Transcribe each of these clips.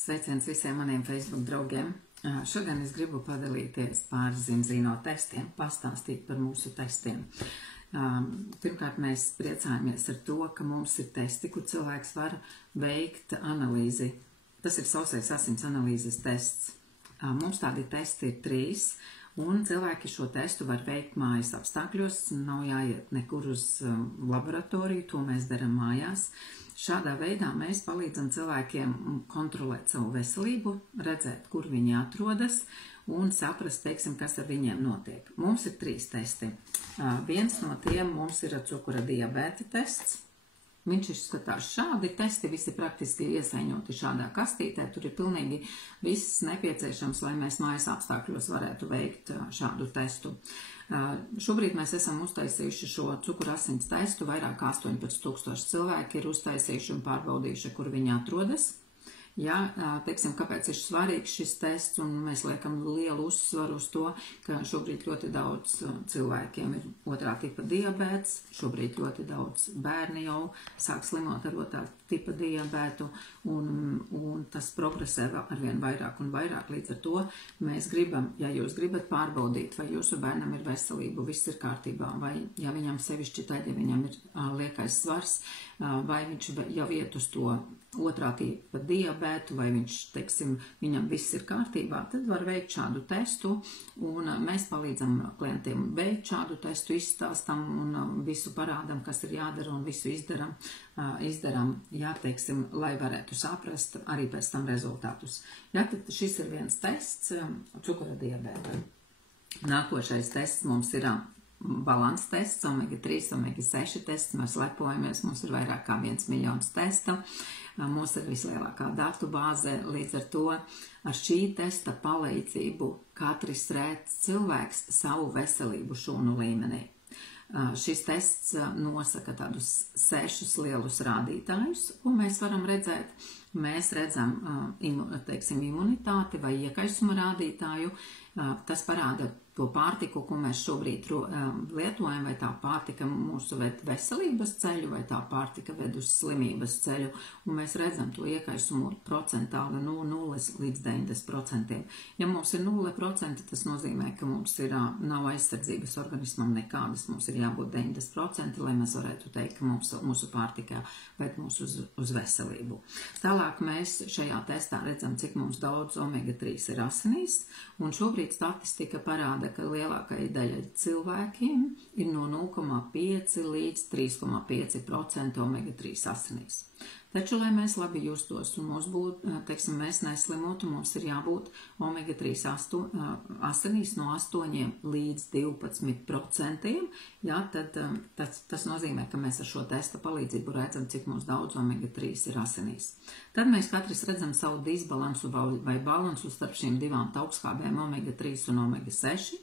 Sveiciens visiem maniem Facebook draugiem. Šodien es gribu padalīties par Zimzino testiem, pastāstīt par mūsu testiem. Pirmkārt, mēs priecājamies ar to, ka mums ir testi, kur cilvēks var veikt analīzi. Tas ir sausais asins analīzes tests. Mums tādi testi ir 3, un cilvēki šo testu var veikt mājas apstākļos. Nav jāiet nekur uz laboratoriju, to mēs darām mājās. Šādā veidā mēs palīdzam cilvēkiem kontrolēt savu veselību, redzēt, kur viņi atrodas un saprast, teiksim, kas ar viņiem notiek. Mums ir 3 testi. Viens no tiem mums ir cukura diabēta tests. Viņš izskatās šādi testi, visi praktiski iesaņoti šādā kastītē. Tur ir pilnīgi viss nepieciešams, lai mēs mājas apstākļos varētu veikt šādu testu. Šobrīd mēs esam uztaisījuši šo cukura asins testu, vairāk kā 18,000 cilvēki ir uztaisījuši un pārbaudījuši, kur viņi atrodas. Ja, teiksim, kāpēc ir svarīgs šis tests, un mēs liekam lielu uzsvaru uz to, ka šobrīd ļoti daudz cilvēkiem ir 2. tipa diabēts, šobrīd ļoti daudz bērni jau sāk slimot ar 2. tipa diabētu, un tas progresē arvien vairāk un vairāk. Līdz ar to mēs gribam, ja jūs gribat pārbaudīt, vai jūsu bērnam ir veselība, viss ir kārtībā, vai ja viņam sevišķi tad, ja viņam ir liekais svars, vai viņš jau iet uz to 2. tipa diabētu, vai viņš, teiksim, viņam viss ir kārtībā, tad var veikt šādu testu, un mēs palīdzam klientiem veikt šādu testu, izstāstam un visu parādam, kas ir jādara, un visu izdaram, jā, teiksim, lai varētu saprast arī pēc tam rezultātus. Jā, tad šis ir viens tests cukura diabētam. Nākošais tests mums ir balans tests, omega-3, omega-6 tests, mēs lepojamies, mums ir vairāk kā 1 miljons testa, mums ir vislielākā datu bāze, līdz ar to ar šī testa palīdzību katrs redz cilvēks savu veselību šūnu līmenī. Šis tests nosaka tādus 6 lielus rādītājus, un mēs varam redzēt, mēs redzam, teiksim, imunitāti vai iekaisuma rādītāju. Tas parāda to pārtiku, ko mēs šobrīd lietojam, vai tā pārtika mūsu ved veselības ceļu, vai tā pārtika ved uz slimības ceļu, un mēs redzam to iekaisumu procentāli no 0 līdz 90%. Ja mums ir 0%, tas nozīmē, ka mums nav aizsardzības organismam nekādas, mums ir jābūt 90%, lai mēs varētu teikt, ka mūsu pārtikā ved mūs uz veselību. Tālāk mēs šajā testā redzam, cik mums daudz omega-3 ir asinīs, un šobrīd statistika parāda, ka lielākai daļai cilvēkiem ir no 0,5 līdz 3,5% omega-3 asinīs. Taču, lai mēs labi justos un mums būtu, teiksim, mēs neslimotu, mums ir jābūt omega-3 asinīs no 8 līdz 12%. Jā, tad tas nozīmē, ka mēs ar šo testa palīdzību redzam, cik mums daudz omega-3 ir asinīs. Tad mēs katrs redzam savu disbalansu vai balansu starp šīm 2 taukskābēm, omega-3 un omega-6.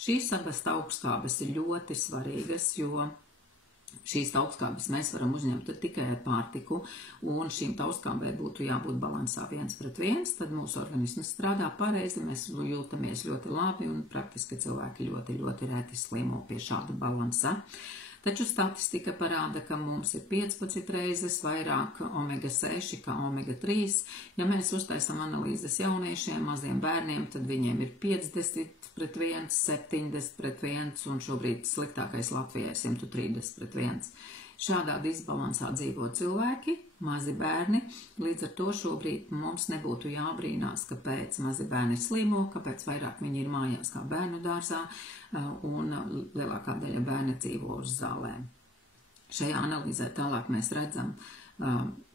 Šīs abas taukskābes ir ļoti svarīgas, jo šīs taukskābes mēs varam uzņemt tikai ar pārtiku, un šīm taukskābēm būtu jābūt balansā 1:1, tad mūsu organisms strādā pareizi, mēs jūtamies ļoti labi, un praktiski cilvēki ļoti, ļoti reti slimo pie šāda balansa. Taču statistika parāda, ka mums ir 15 reizes vairāk omega-6 kā omega-3. Ja mēs uztaisam analīzes jauniešiem, maziem bērniem, tad viņiem ir 50:1, 70:1, un šobrīd sliktākais Latvijai 130:1. Šādā disbalansā dzīvo cilvēki, mazi bērni, līdz ar to šobrīd mums nebūtu jābrīnās, kāpēc mazi bērni slimo, kāpēc vairāk viņi ir mājās kā bērnu dārzā, un lielākā daļa bērni dzīvo uz zālēm. Šajā analīzē tālāk mēs redzam,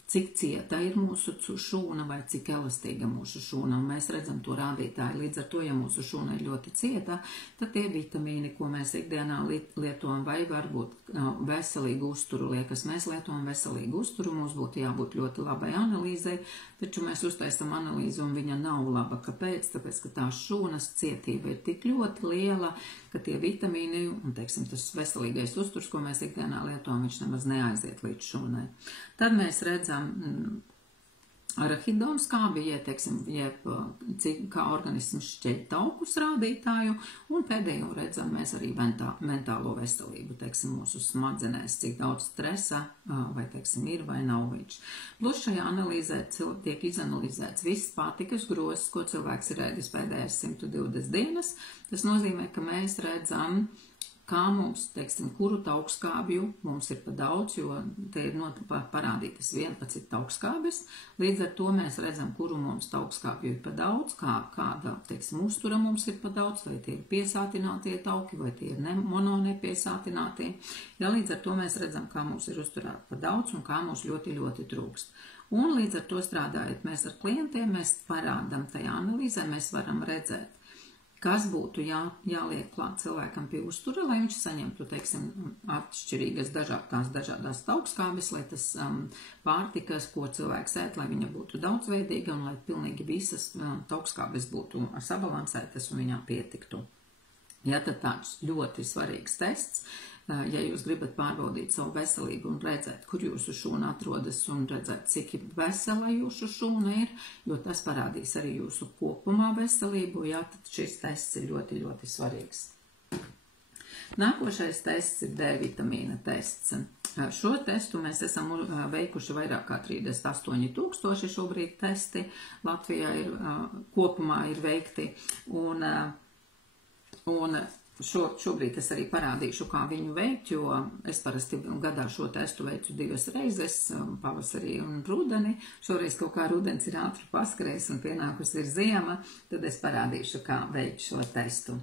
cik cieta ir mūsu šūna vai cik elastīga mūsu šūna, un mēs redzam to rādītāju. Līdz ar to, ja mūsu šūna ir ļoti cieta, tad tie vitamīni, ko mēs ikdienā lietojam, vai varbūt veselīgu uzturu liekas, mēs lietojam veselīgu uzturu, mums būtu jābūt ļoti labai analīzei, taču mēs uztaisam analīzi un viņa nav laba. Kāpēc? Tāpēc, ka tā šūnas cietība ir tik ļoti liela, ka tie vitamīni un, teiksim, tas veselīgais uzturs, ko mēs ikdienā lietojam, viņš nemaz neaiziet līdz šūnai. Tad mēs redzam arahidonu skābi, jeb kā organisms šķeļ taukus rādītāju, un pēdējo redzam mēs arī mentālo veselību, mūsu smadzenēs, cik daudz stresa, vai, ir vai nav viņš. Plus šajā analīzē tiek izanalizēts viss pārtikas grozs, ko cilvēks ir ēdis pēdējās 120 dienas. Tas nozīmē, ka mēs redzam, kā mums, kuru taukskābju mums ir pa daudz, jo te ir parādītas 11 taukskābes. Līdz ar to mēs redzam, kuru mums taukskābju ir pa daudz, kāda, uztura mums ir pa daudz, vai tie ir piesātinātie tauki, vai tie ir mononepiesātinātie. Ja, līdz ar to mēs redzam, kā mums ir uzturā pa daudz un kā mums ļoti, ļoti trūkst. Un līdz ar to strādājot mēs ar klientiem, mēs parādam tajā analīzē, mēs varam redzēt, kas būtu jāliek klāt cilvēkam pie uztura, lai viņš saņemtu, atšķirīgas dažādās taukskābes, lai tas pārtikas, ko cilvēks ēd, lai viņa būtu daudzveidīga un lai pilnīgi visas taukskābes būtu sabalansētas un viņām pietiktu. Ja tad tāds ļoti svarīgs tests, ja jūs gribat pārbaudīt savu veselību un redzēt, kur jūsu šūna atrodas un redzēt, cik vesela jūsu šūna ir, jo tas parādīs arī jūsu kopumā veselību, ja tad šis tests ir ļoti, ļoti svarīgs. Nākošais tests ir D vitamīna tests. Šo testu mēs esam veikuši vairāk kā 38,000 šobrīd testi. Latvijā kopumā ir veikti un šobrīd es arī parādīšu, kā viņu veikt, jo es parasti gadā šo testu veicu 2 reizes, pavasarī un rudeni. Šoreiz kaut kā rudens ir ātri paskrējis un pienākusi ir ziema, tad es parādīšu, kā veikt šo testu.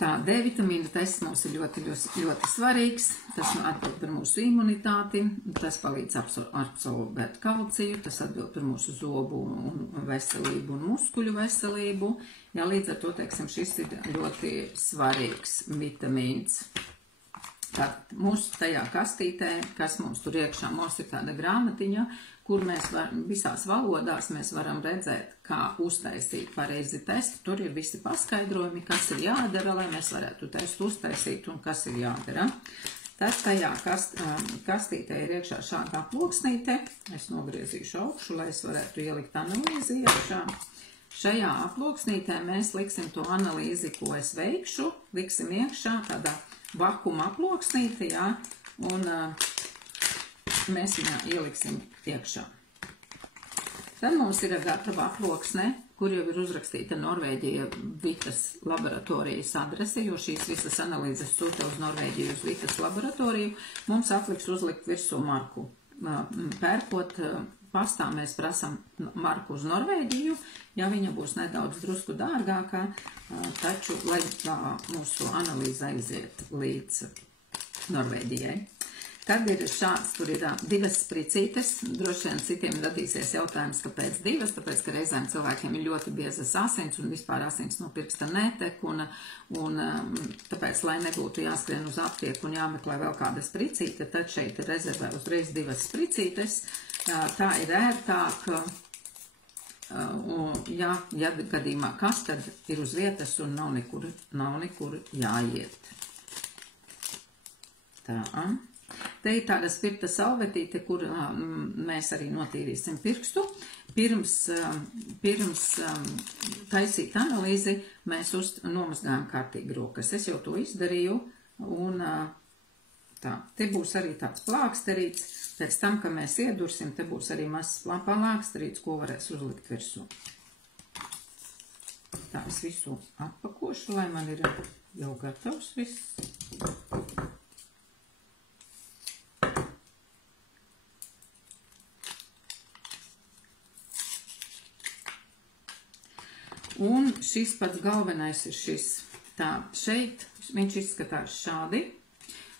Tā D vitamīna tests mums ir ļoti, ļoti svarīgs. Tas atbild par mūsu imunitāti, tas palīdz absorbēt kalciju, tas atbild par mūsu zobu veselību un muskuļu veselību. Jā, līdz ar to, šis ir ļoti svarīgs vitamīns. Tātad mūsu tajā kastītē, kas mums tur iekšā, mums ir tāda grāmatiņa, kur mēs visās valodās mēs varam redzēt, kā uztaisīt pareizi testu. Tur ir visi paskaidrojumi, kas ir jādara, lai mēs varētu testu uztaisīt un kas ir jādara. Tad tajā kastītē ir iekšā šādā aploksnīte. Es nogriezīšu augšu, lai es varētu ielikt analīzi iekšā. Šajā aploksnītē mēs liksim to analīzi, ko es veikšu, liksim iekšā tādā vakuma aploksnīte, jā, un mēs viņā ieliksim iekšā. Tad mums ir gatava aploksne, kur jau ir uzrakstīta Norvēģija Vitas laboratorijas adrese, jo šīs visas analīzes sūta uz Norvēģiju uz Vitas laboratoriju. Mums atliks uzlikt virsū marku. Pērkot pastā mēs prasam marku uz Norvēģiju, ja viņa būs nedaudz drusku dārgākā, taču, lai mūsu analīze aiziet līdz Norvēģijai. Tad ir šāds, tur ir 2 spricītes, droši vien citiem radīsies jautājums, kāpēc 2, tāpēc, ka reizēm cilvēkiem ir ļoti biezas asins un vispār asins no pirksta netek, un tāpēc, lai nebūtu jāskrien uz aptieku un jāmeklē vēl kāda spricīte, tad šeit ir rezervē uzreiz 2 spricītes. Tā ir ērtāk, ja gadījumā kas, tad ir uz vietas un nav nekur jāiet. Tā. Te ir tāda spirta salvetīte, kur mēs arī notīrīsim pirkstu. Pirms taisīt analīzi, mēs nomazgājam kārtīgi rokas. Es jau to izdarīju, un tā, te būs arī tāds plāksterīts. Pēc tam, kad mēs iedursim, te būs arī mazs plāksterīts, ko varēs uzlikt virsū. Tā, es visu atpakošu, lai man ir jau gatavs viss. Un šis pats galvenais ir šis. Tā, šeit viņš izskatās šādi.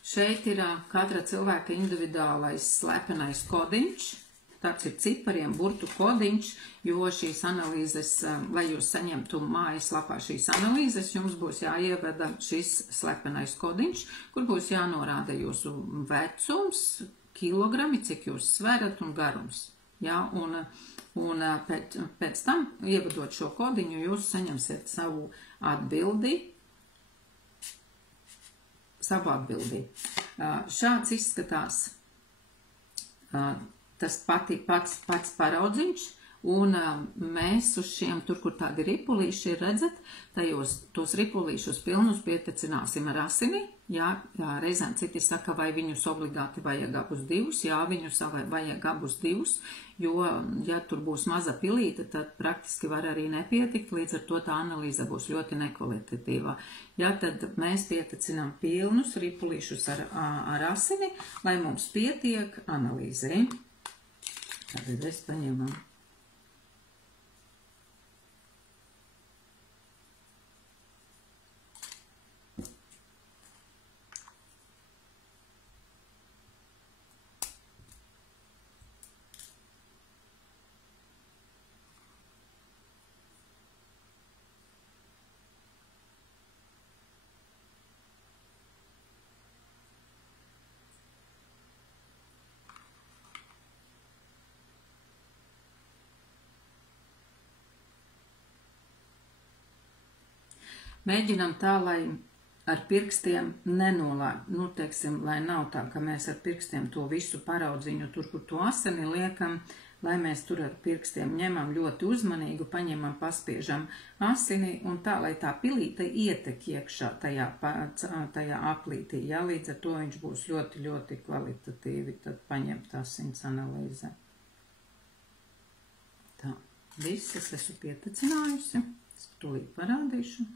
Šeit ir katra cilvēka individuālais slepenais kodiņš. Tāds ir cipariem burtu kodiņš, jo šīs analīzes, lai jūs saņemtu mājaslapā šīs analīzes, jums būs jāievada šis slepenais kodiņš, kur būs jānorāda jūsu vecums, kilogrami, cik jūs sverat un garums. Jā, un pēc tam, ievadot šo kodiņu, jūs saņemsiet savu atbildi. Šāds izskatās tas pats paraudziņš, un mēs uz šiem, tur, kur tādi ripulīši ir, redzat, tos ripulīšus pilnus pietecināsim ar asini. Jā, reizēm citi saka, vai viņus obligāti vajag abus divus. Jā, viņus vajag abus divus, jo, ja tur būs maza pilīte, tad praktiski var arī nepietikt, līdz ar to tā analīze būs ļoti nekvalitatīvā. Jā, tad mēs pietecinām pilnus ripulīšus ar asini, lai mums pietiek analīzē. Tad es paņemam. Mēģinam tā, lai ar pirkstiem nenolāk, teiksim, lai nav tā, ka mēs ar pirkstiem to visu paraudziņu tur, kur to asini liekam, lai mēs tur ar pirkstiem ņemam ļoti uzmanīgu, paņemam, paspiežam asini un tā, lai tā pilīte ietek iekšā tajā aplītī. Jā, līdz ar to viņš būs ļoti, ļoti kvalitatīvi, tad paņemt asins analīze. Tā, visas esmu pietecinājusi, es tūlīt parādīšu.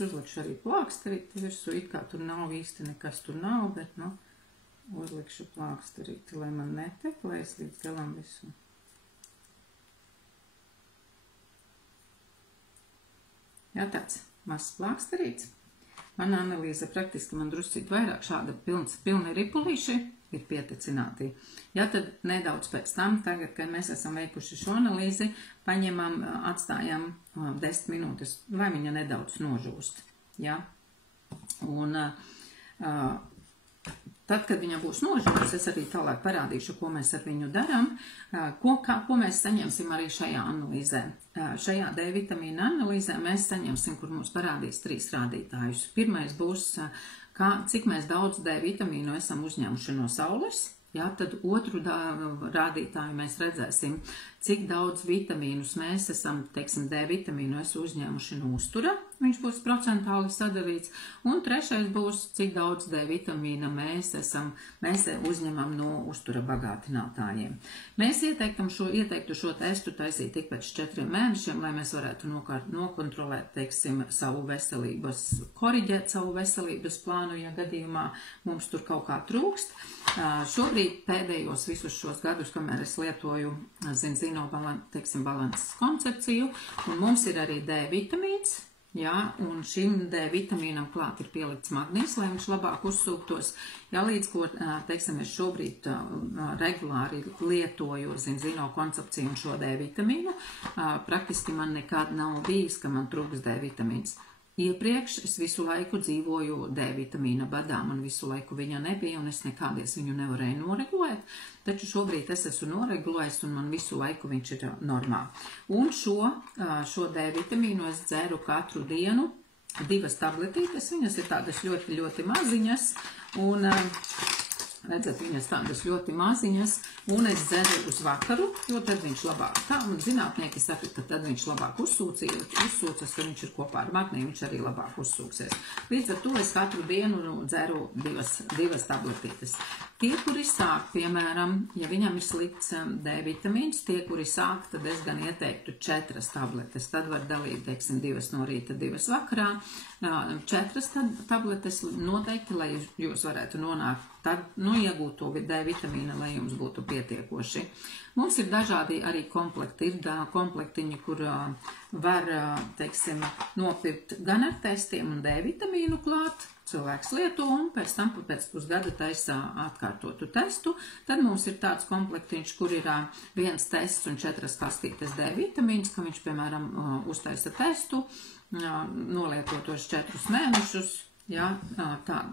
Uzlikšu arī plāksterīti virsū, it kā tur nav īsti nekas tur nav, bet, uzlikšu plāksterīti, lai man netek, lai es līdz galam visu. Jā, tāds mazs plāksterīts. Mana analīze praktiski man druscīt vairāk šāda pilni ripulīši ir pietecināti. Jā, tad nedaudz pēc tam, tagad, kad mēs esam veikuši šo analīzi, paņemam, atstājam 10 minūtes, lai viņa nedaudz nožūst. Jā? Un tad, kad viņa būs nožūst, es arī tālāk parādīšu, ko mēs ar viņu darām, ko mēs saņemsim arī šajā analīzē. Šajā D vitamīna analīzē mēs saņemsim, kur mums parādīs 3 rādītājus. Pirmais būs, cik mēs daudz D vitamīnu esam uzņēmuši no saules. Jā, tad otru rādītāju mēs redzēsim, cik daudz vitamīnus mēs esam, teiksim, D vitamīnu esam uzņēmuši no uztura, viņš būs procentāli sadalīts, un trešais būs, cik daudz D vitamīna mēs uzņemam no uztura bagātinātājiem. Mēs ieteiktu šo testu taisīt tik pēc 4 mēnešiem, lai mēs varētu nokontrolēt, teiksim, savu veselības, koriģēt savu veselības plānu, ja gadījumā mums tur kaut kā trūkst. Šobrīd pēdējos visus šos gadus, kamēr es lietoju Zinzino balanses koncepciju, un mums ir arī D vitamīns, jā, un šim D vitamīnam klāt ir pielikts magnīs, lai viņš labāk uzsūktos. Jā, līdz ko, teiksim, es šobrīd regulāri lietoju Zinzino koncepciju un šo D vitamīnu, praktiski man nekad nav bijis, ka man trūks D vitamīns. Iepriekš es visu laiku dzīvoju D vitamīna badā, man visu laiku viņa nebija, un es nekādies viņu nevarēju noregulēt, taču šobrīd es esmu noregulējis, un man visu laiku viņš ir normāli. Un šo D vitamīnu es dzeru katru dienu, 2 tabletītes, viņas ir tādas ļoti, ļoti maziņas, un redzat, viņas tādas ļoti maziņas, un es dzeru uz vakaru, jo tad viņš labāk, tā, un zinātnieki saka, ka tad viņš labāk uzsūcas, ka viņš ir kopā ar magniju, viņš arī labāk uzsūksies. Līdz ar to es katru dienu dzeru 2 tabletītes. Tie, kuri sāk, piemēram, ja viņam ir slikts D vitamīns, tie, kuri sāk, tad es gan ieteiktu 4 tabletes, tad var dalīt, teiksim, 2 no rīta, 2 vakarā, 4 tabletes noteikti, lai jūs varētu nonākt tad, iegūt to D vitamīna, lai jums būtu pietiekoši. Mums ir dažādi arī komplekti, ir komplektiņi, kur var, teiksim, nopirkt gan ar testiem un D vitamīnu klāt, cilvēks lieto un pēc tam pēc pusgada taisa atkārtotu testu. Tad mums ir tāds komplektiņš, kur ir 1 tests un 4 kastītes D vitamīns, ka viņš, piemēram, uztaisa testu, nolieto tos 4 mēnešus. Jā,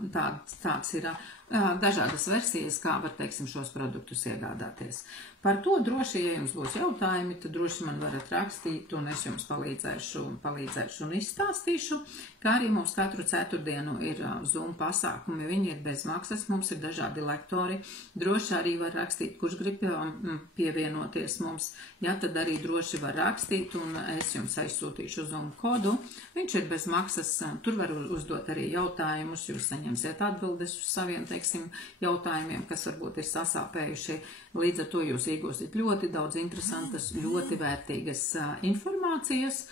tāds ir dažādas versijas, kā var, teiksim, šos produktus iegādāties. Par to droši, ja jums būs jautājumi, tad droši man varat rakstīt, un es jums palīdzēšu un izstāstīšu. kā arī mums katru ceturtdienu ir Zoom pasākumi, viņi ir bez maksas, mums ir dažādi lektori, droši arī var rakstīt, kurš grib pievienoties mums, ja tad arī droši var rakstīt, un es jums aizsūtīšu Zoom kodu, viņš ir bez maksas, tur var uzdot arī jautājumus, jūs saņemsiet atbildes uz saviem, teiksim, jautājumiem, kas varbūt ir sasāpējuši, līdz ar to jūs iegūsiet ļoti daudz interesantas, ļoti vērtīgas informācijas,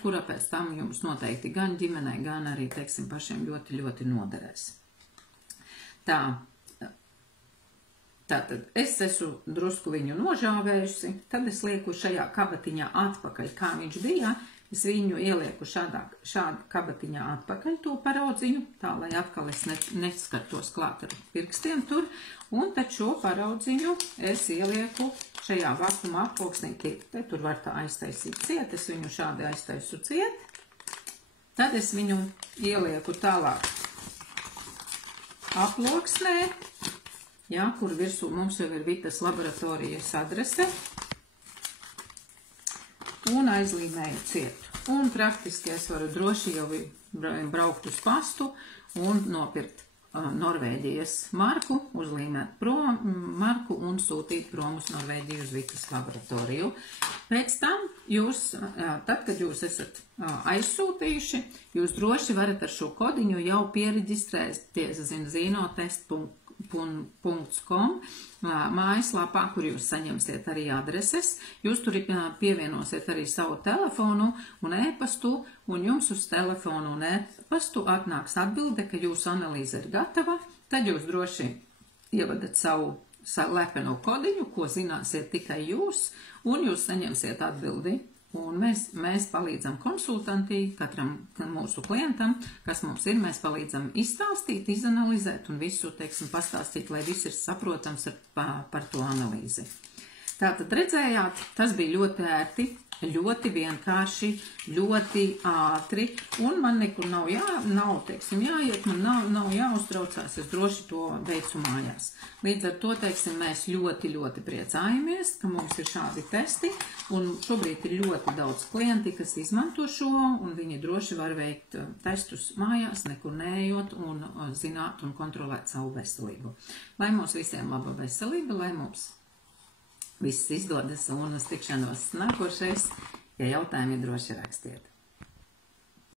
kura pēc tam jums noteikti gan ģimenei, gan arī, teiksim, pašiem ļoti, ļoti noderēs. Tātad es esmu drusku viņu nožāvējusi, tad es lieku šajā kabatiņā atpakaļ, kā viņš bija, es viņu ielieku šādā kabatiņā atpakaļ to paraudziņu, tā, lai atkal es neskartos klāt ar pirkstiem tur, un tad šo paraudziņu es ielieku šajā vakuma aploksnī, te tur var tā aiztaisīt ciet, es viņu šādi aiztaisu ciet, tad es viņu ielieku tālāk aploksnē, jā, kur virsū mums jau ir Vitas laboratorijas adrese, un aizlīmēju cietu. Un praktiski es varu droši jau braukt uz pastu un nopirkt Norvēģijas marku, uzlīmēt marku un sūtīt prom uz Norvēģiju uz Vitas laboratoriju. Pēc tam jūs, tad, kad jūs esat aizsūtījuši, jūs droši varat ar šo kodiņu jau piereģistrēties zinotest.com mājaslapā, kur jūs saņemsiet arī adreses. Jūs tur pievienosiet arī savu telefonu un e-pastu, un jums uz telefonu un e-pastu atnāks atbilde, ka jūsu analīze ir gatava. Tad jūs droši ievadat savu lepeno kodiņu, ko zināsiet tikai jūs, un jūs saņemsiet atbildi. Un mēs palīdzam konsultantī, katram mūsu klientam, kas mums ir, mēs palīdzam izstāstīt, izanalizēt un visu, teiksim, pastāstīt, lai viss ir saprotams par to analīzi. Tātad redzējāt, tas bija ļoti ērti, ļoti vienkārši, ļoti ātri, un man nekur nav jāiet, man nav jāuztraucās, es droši to veicu mājās. Līdz ar to, teiksim, mēs ļoti, ļoti priecājamies, ka mums ir šādi testi, un šobrīd ir ļoti daudz klienti, kas izmanto šo, un viņi droši var veikt testus mājās, nekur neejot, un zināt un kontrolēt savu veselību. Lai mums visiem laba veselība, lai mums viss izdodas, un uz tikšanos nākošais, ja jautājumi droši rakstiet.